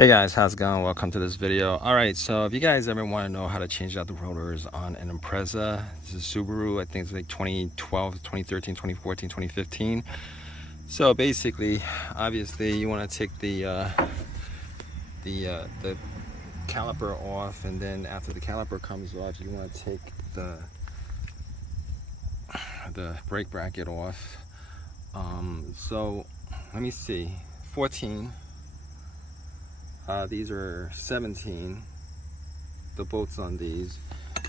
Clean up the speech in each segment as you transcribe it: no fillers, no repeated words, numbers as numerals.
Hey guys, how's it going? Welcome to this video. All right, so if you guys ever want to know how to change out the rotors on an Impreza, this is Subaru, I think it's like 2012, 2013, 2014, 2015. So basically, obviously you want to take the caliper off, and then after the caliper comes off, you want to take the brake bracket off. So let me see, 14. These are 17, the bolts on these.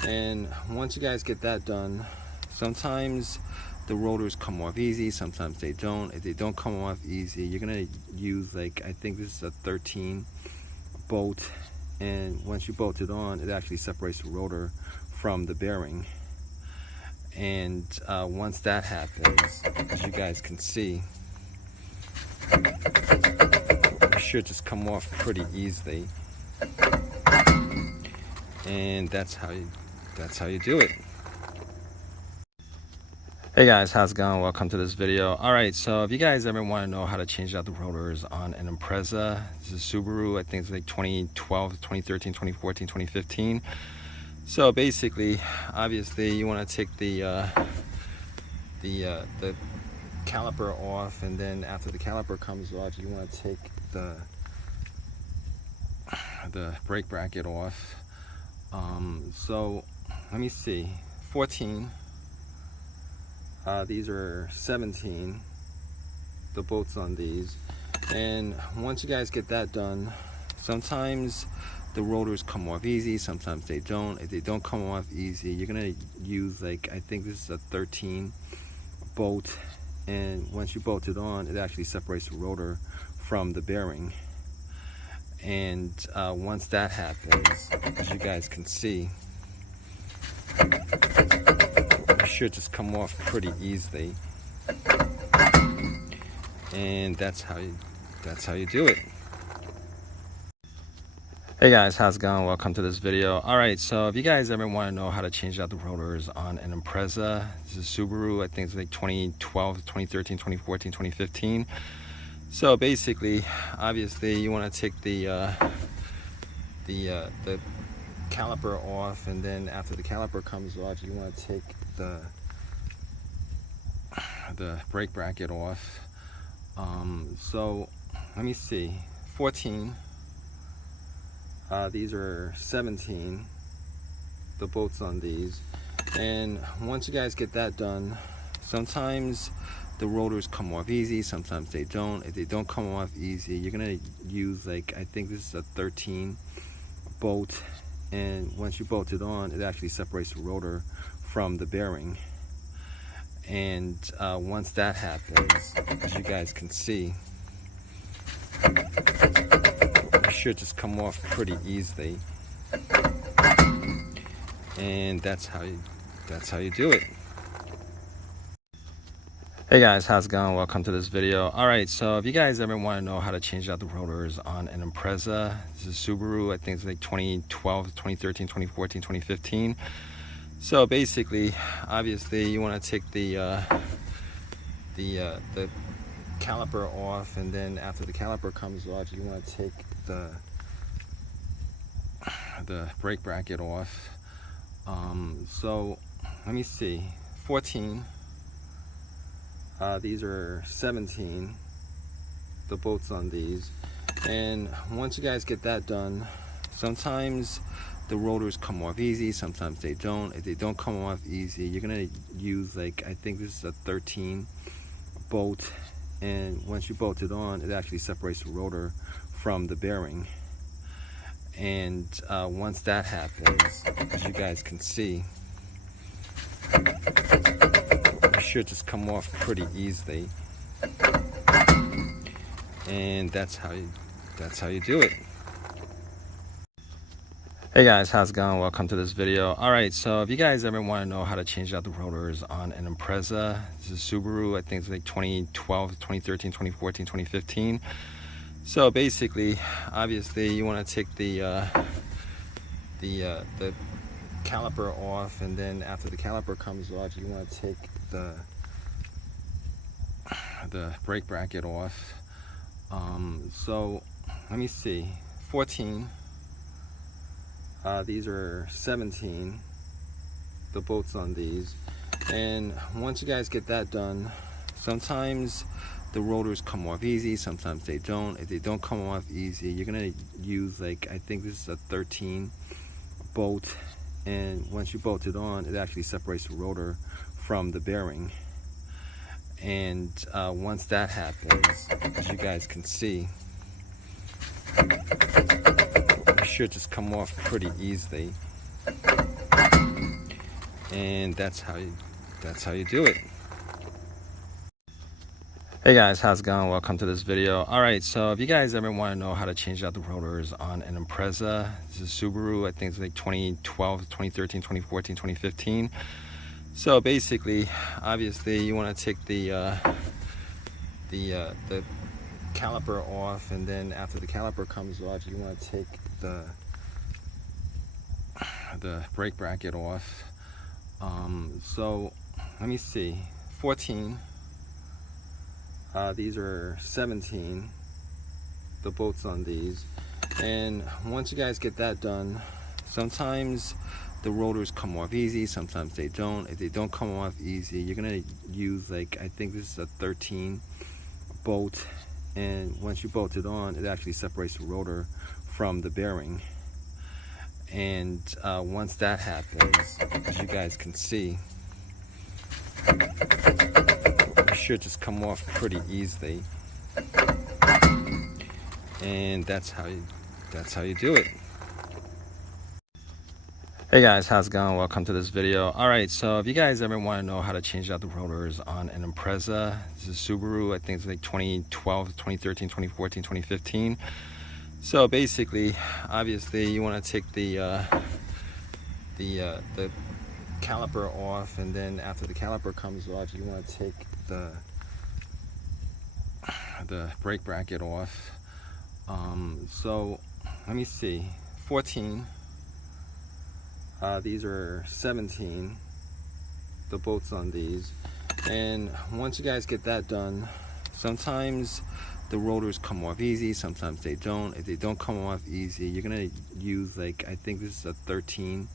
And once you guys get that done, sometimes the rotors come off easy, sometimes they don't. If they don't come off easy, you're gonna use, like, I think this is a 13 bolt, and once you bolt it on, it actually separates the rotor from the bearing. And once that happens, as you guys can see, should just come off pretty easily, and that's how you do it. Hey guys, how's it going? Welcome to this video. All right, so if you guys ever want to know how to change out the rotors on an Impreza, this is Subaru, I think it's like 2012, 2013, 2014, 2015. So basically, obviously you want to take the caliper off, and then after the caliper comes off, you want to take the brake bracket off. So let me see, 14. These are 17, the bolts on these. And once you guys get that done, sometimes the rotors come off easy, sometimes they don't. If they don't come off easy, you're gonna use, like, I think this is a 13 bolt, and once you bolt it on, it actually separates the rotor from the bearing. And once that happens, as you guys can see, it should just come off pretty easily, and that's how you do it. Hey guys, how's it going? Welcome to this video. All right, so if you guys ever want to know how to change out the rotors on an Impreza, this is Subaru, I think it's like 2012, 2013, 2014, 2015. So basically, obviously you want to take the caliper off, and then after the caliper comes off, you want to take the brake bracket off. So let me see, 14. These are 17, the bolts on these. And once you guys get that done, sometimes the rotors come off easy, sometimes they don't. If they don't come off easy, you're gonna use, like, I think this is a 13 bolt, and once you bolt it on, it actually separates the rotor from the bearing. And once that happens, as you guys can see, it should just come off pretty easily, and that's how you do it. Hey guys, how's it going? Welcome to this video. All right, so if you guys ever want to know how to change out the rotors on an Impreza, this is Subaru, I think it's like 2012, 2013, 2014, 2015. So basically, obviously you want to take the caliper off, and then after the caliper comes off, you want to take the brake bracket off. So let me see, 14. These are 17, the bolts on these. And once you guys get that done, sometimes the rotors come off easy, sometimes they don't. If they don't come off easy, you're gonna use, like, I think this is a 13 bolt, and once you bolt it on, it actually separates the rotor from the bearing. And once that happens, as you guys can see, it should just come off pretty easily, and that's how you do it. Hey guys, how's it going? Welcome to this video. All right, so if you guys ever want to know how to change out the rotors on an Impreza, this is Subaru, I think it's like 2012, 2013, 2014, 2015. So basically, obviously you want to take the caliper off, and then after the caliper comes off, you want to take the brake bracket off. So let me see, 14. These are 17, the bolts on these. And once you guys get that done, sometimes the rotors come off easy, sometimes they don't. If they don't come off easy, you're gonna use, like, I think this is a 13 bolt, and once you bolt it on, it actually separates the rotor from the bearing. And once that happens, as you guys can see, it should just come off pretty easily. And that's how you do it. Hey guys, how's it going? Welcome to this video. Alright, so if you guys ever want to know how to change out the rotors on an Impreza, this is Subaru, I think it's like 2012, 2013, 2014, 2015. So basically, obviously you want to take the caliper off, and then after the caliper comes off, you want to take the brake bracket off. So let me see, 14. These are 17, the bolts on these. And once you guys get that done, sometimes the rotors come off easy, sometimes they don't. If they don't come off easy, you're gonna use, like, I think this is a 13 bolt, and once you bolt it on, it actually separates the rotor from the bearing. And once that happens, as you guys can see, it should just come off pretty easily. And that's how you do it. Hey guys, how's it going? Welcome to this video. Alright, so if you guys ever want to know how to change out the rotors on an Impreza, this is Subaru, I think it's like 2012, 2013, 2014, 2015. So basically, obviously you want to take the caliper off, and then after the caliper comes off, you want to take the brake bracket off. So let me see, 14. These are 17, the bolts on these. And once you guys get that done, sometimes the rotors come off easy, sometimes they don't. If they don't come off easy, you're gonna use, like, I think this is a 13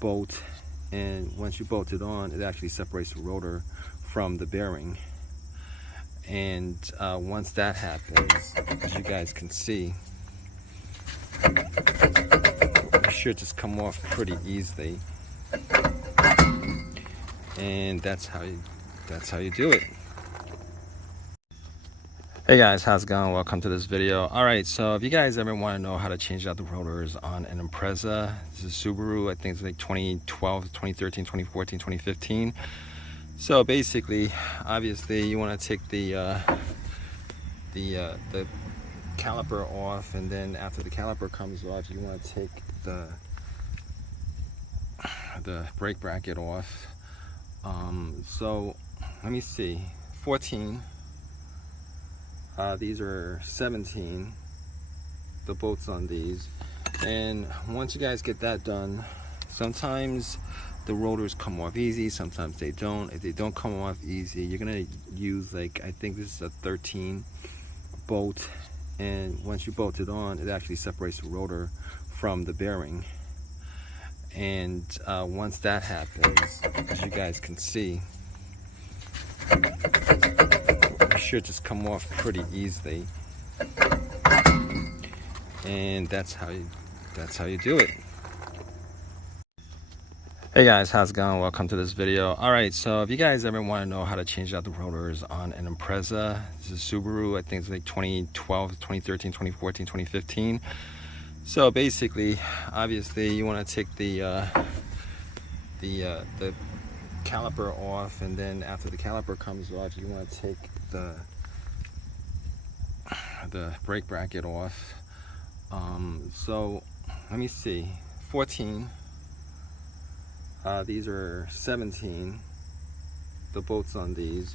bolt, and once you bolt it on, it actually separates the rotor from the bearing. And once that happens, as you guys can see, it should just come off pretty easily. And that's how you do it. Hey guys, how's it going? Welcome to this video. Alright, so if you guys ever want to know how to change out the rotors on an Impreza, this is Subaru, I think it's like 2012, 2013, 2014, 2015. So basically, obviously you want to take the caliper off, and then after the caliper comes off, you want to take the brake bracket off. So let me see, 14. These are 17, the bolts on these. And once you guys get that done, sometimes the rotors come off easy, sometimes they don't. If they don't come off easy, you're gonna use, like, I think this is a 13 bolt, and once you bolt it on, it actually separates the rotor from the bearing. And once that happens, as you guys can see, it should just come off pretty easily. And that's how you do it. Hey guys, how's it going? Welcome to this video. Alright, so if you guys ever want to know how to change out the rotors on an Impreza, this is Subaru, I think it's like 2012, 2013, 2014, 2015. So basically, obviously you want to take the caliper off, and then after the caliper comes off, you want to take the brake bracket off. So let me see, 14. These are 17, the bolts on these.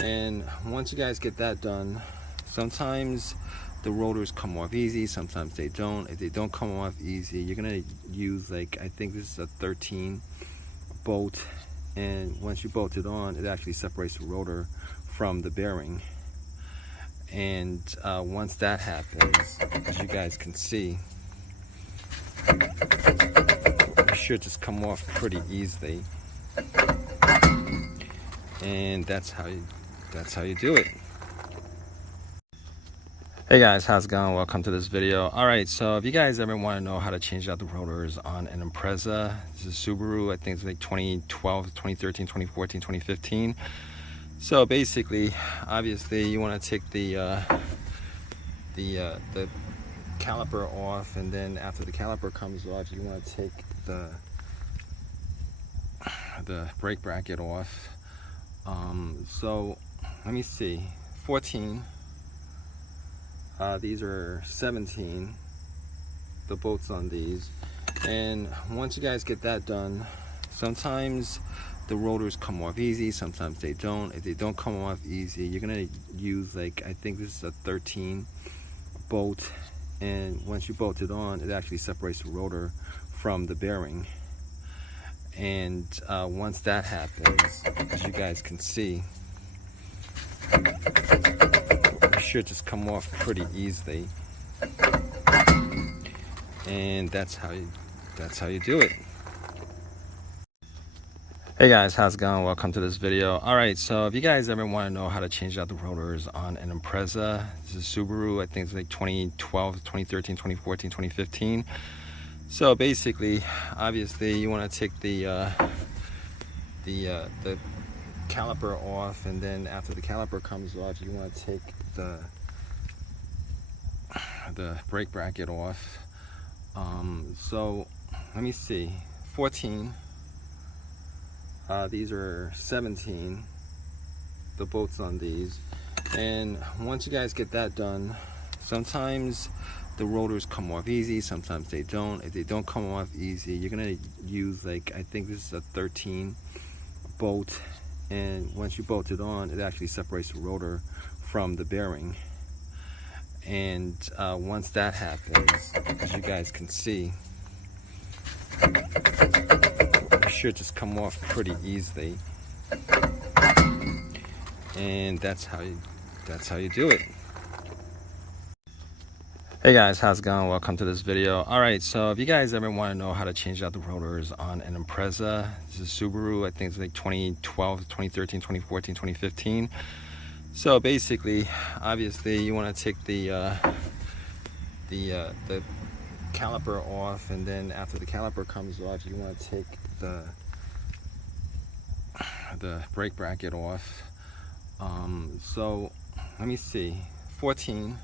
And once you guys get that done, sometimes the rotors come off easy, sometimes they don't. If they don't come off easy, you're gonna use, like, I think this is a 13 bolt, and once you bolt it on, it actually separates the rotor from the bearing. And once that happens, as you guys can see, it should just come off pretty easily. And that's how you do it. Hey guys, how's it going? Welcome to this video. Alright, so if you guys ever want to know how to change out the rotors on an Impreza, this is Subaru, I think it's like 2012, 2013, 2014, 2015. So basically, obviously you want to take the caliper off, and then after the caliper comes off, you want to take the brake bracket off. So let me see, 14. These are 17, the bolts on these. And once you guys get that done, sometimes the rotors come off easy, sometimes they don't. If they don't come off easy, you're gonna use, like, I think this is a 13 bolt, and once you bolt it on, it actually separates the rotor from the bearing. And once that happens, as you guys can see, it should just come off pretty easily. And that's how you do it. Hey guys, how's it going? Welcome to this video. Alright, so if you guys ever want to know how to change out the rotors on an Impreza, this is Subaru, I think it's like 2012, 2013, 2014, 2015. So basically, obviously you want to take the caliper off, and then after the caliper comes off, you want to take the brake bracket off. So let me see, 14. These are 17, the bolts on these. And once you guys get that done, sometimes the rotors come off easy, sometimes they don't. If they don't come off easy, you're gonna use, like, I think this is a 13 bolt, and once you bolt it on, it actually separates the rotor from the bearing. And once that happens, as you guys can see, it should just come off pretty easily. And that's how you do it. Hey guys, how's it going? Welcome to this video. Alright, so if you guys ever want to know how to change out the rotors on an Impreza, this is Subaru, I think it's like 2012, 2013, 2014, 2015. So basically, obviously you want to take the caliper off, and then after the caliper comes off, you want to take the brake bracket off. So let me see, 14.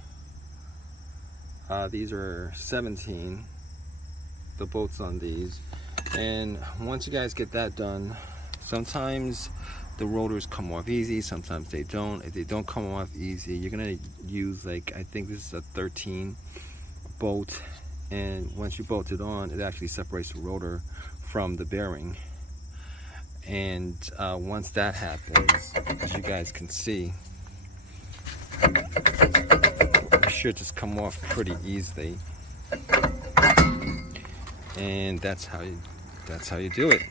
These are 17, the bolts on these. And once you guys get that done, sometimes the rotors come off easy, sometimes they don't. If they don't come off easy, you're gonna use, like, I think this is a 13 bolt, and once you bolt it on, it actually separates the rotor from the bearing. And once that happens, as you guys can see, it should just come off pretty easily. And that's how you do it.